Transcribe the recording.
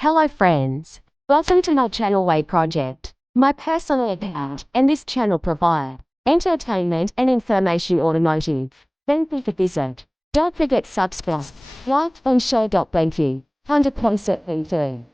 Hello friends, welcome to my channel Way Project, my personal account, and this channel provide entertainment and information automotive. Thank you for visit. Don't forget subscribe, like and share. Thank you. 100% too.